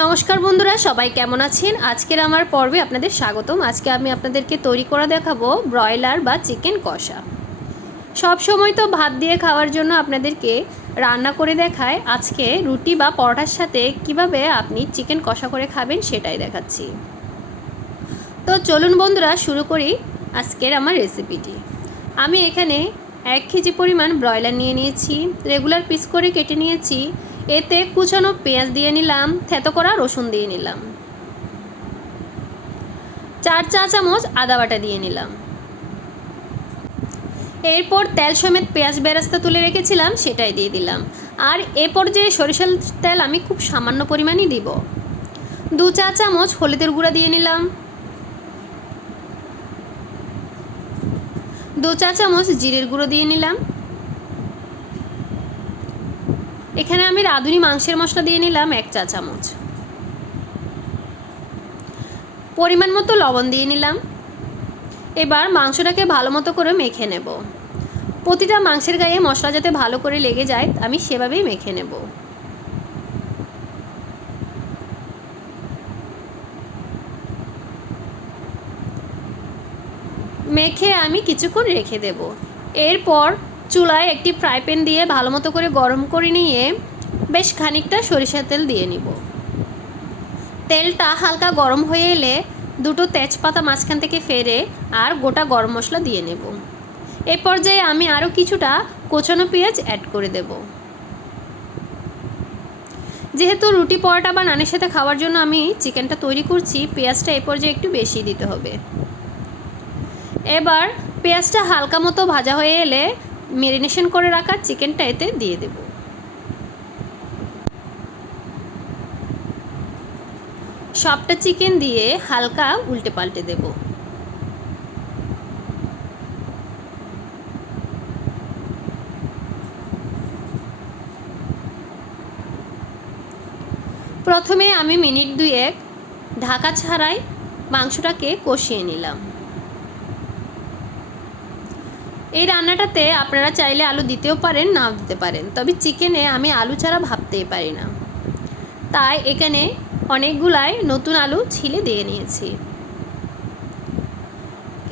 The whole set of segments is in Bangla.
নমস্কার বন্ধুরা, সবাই কেমন আছেন? আজকের আমার পর্বে আপনাদের স্বাগতম। আজকে আমি আপনাদেরকে তৈরি করা দেখাবো ব্রয়লার বা চিকেন কষা। সব সময় তো ভাত দিয়ে খাওয়ার জন্য আপনাদেরকে রান্না করে দেখায়। আজকে রুটি বা পরোটার সাথে কীভাবে আপনি চিকেন কষা করে খাবেন সেটাই দেখাচ্ছি। তো চলুন বন্ধুরা, শুরু করি আজকের আমার রেসিপিটি। আমি এখানে এক কেজি পরিমাণ ব্রয়লার নিয়ে নিয়েছি। রেগুলার পিস করে কেটে নিয়েছি। এতে কুচানো পেঁয়াজ দিয়ে নিলাম, থেতো করা রসুন দিয়ে নিলাম। চার চা চামচ আদা বাটা দিয়ে নিলাম। এরপর তেল সমেত পেঁয়াজ বেরাস্তা তুলে রেখেছিলাম, সেটাই দিয়ে দিলাম। আর এ পর্যায়ে সরিষার তেল আমি খুব সামান্য পরিমাণই দিব। দু চা চামচ হলুদের গুঁড়া দিয়ে নিলাম। দু চা চামচ জিরের গুঁড়ো দিয়ে নিলাম। এখানে আমি রাঁধুনি মাংসের মশলা দিয়ে নিলাম এক চা চামচ। পরিমাণ মতো লবণ দিয়ে নিলাম। এবার মাংসটাকে ভালো মতো করে মেখে নেব। প্রতিটা মাংসের গায়ে মশলা যাতে ভালো করে লেগে যায়, আমি সেভাবেই মেখে নেব। মেখে আমি কিছুক্ষণ রেখে দেব। এরপর চুলায় একটি ফ্রাই প্যান দিয়ে ভালো মতো করে গরম করে নিয়ে বেশ খানিকটা সরিষার তেল দিয়ে নিব। তেলটা হালকা গরম হয়ে এলে দুটো তেজপাতা মাঝখান থেকে ফেরে আর গোটা গরম মশলা দিয়ে নেব। এ পর্যায়ে আমি আরও কিছুটা কোচানো পেঁয়াজ অ্যাড করে দেব। যেহেতু রুটি পরোটা বা নানের সাথে খাওয়ার জন্য আমি চিকেনটা তৈরি করছি, পেঁয়াজটা এ পর্যায়ে একটু বেশি দিতে হবে। এবার পেঁয়াজটা হালকা মতো ভাজা হয়ে এলে মেরিনেশন করে রাখা চিকেনটা এতে দিয়ে দেব। সবটা চিকেন দিয়ে হালকা উল্টে পাল্টে দেব। প্রথমে আমি মিনিট দুয়েক ঢাকা ছাড়াই মাংসটাকে কষিয়ে নিলাম। এই রান্নাটাতে আপনারা চাইলে আলু দিতেও পারেন, নাও দিতে পারেন। তবে চিকেনে আমি আলু ছাড়া ভাবতেই পারি না। তাই এখানে অনেকগুলাই নতুন আলু ছিলে দিয়ে নিয়েছি।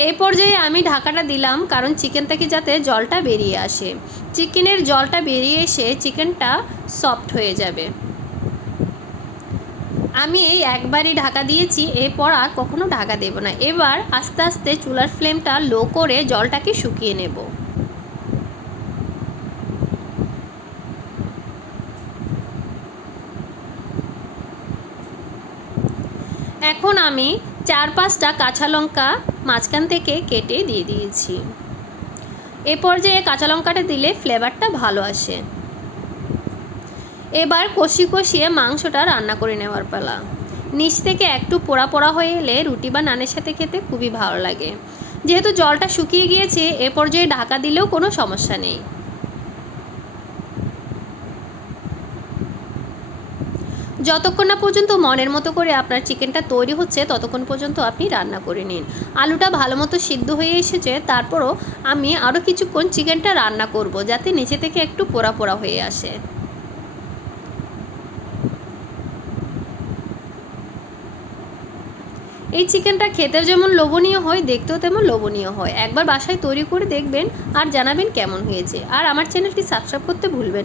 এই পর্যায়ে আমি ঢাকাটা দিলাম, কারণ চিকেন থেকে যাতে জলটা বেরিয়ে আসে। চিকেনের জলটা বেরিয়ে এসে চিকেনটা সফট হয়ে যাবে। আমি এই একবারই ঢাকা দিয়েছি, এরপর আর কখনো ঢাকা দেব না। এবার আস্তে আস্তে চুলার ফ্লেমটা লো করে জলটাকে শুকিয়ে নেব। এখন আমি চার পাঁচটা কাঁচা লঙ্কা মাঝখান থেকে কেটে দিয়ে দিয়েছি। এ পর্যায়ে কাঁচা লঙ্কাটা দিলে ফ্লেভারটা ভালো আসে। এবার কষি কষিয়ে মাংসটা রান্না করে নেওয়ার পালা। নিচ থেকে একটু পোড়া পোড়া হয়ে এলে রুটি বা নানের সাথে খেতে খুবই ভালো লাগে। যেহেতু জলটা শুকিয়ে গিয়েছে, এ পর্যায়ে ঢাকা দিলেও কোনো সমস্যা নেই। যতক্ষণ না পর্যন্ত মনের মতো করে আপনার চিকেনটা তৈরি হচ্ছে, ততক্ষণ পর্যন্ত আপনি রান্না করে নিন। আলুটা ভালো মতো সিদ্ধ হয়ে এসেছে, তারপরও আমি আরও কিছুক্ষণ চিকেনটা রান্না করব, যাতে নিচে থেকে একটু পোড়া পোড়া হয়ে আসে। এই চিকেনটা খেতে যেমন লোভনীয় হয়, দেখতেও তেমন লোভনীয় হয়। একবার বাসায় তৈরি করে দেখবেন আর জানাবেন কেমন হয়েছে। আর আমার চ্যানেলটি সাবস্ক্রাইব করতে ভুলবেন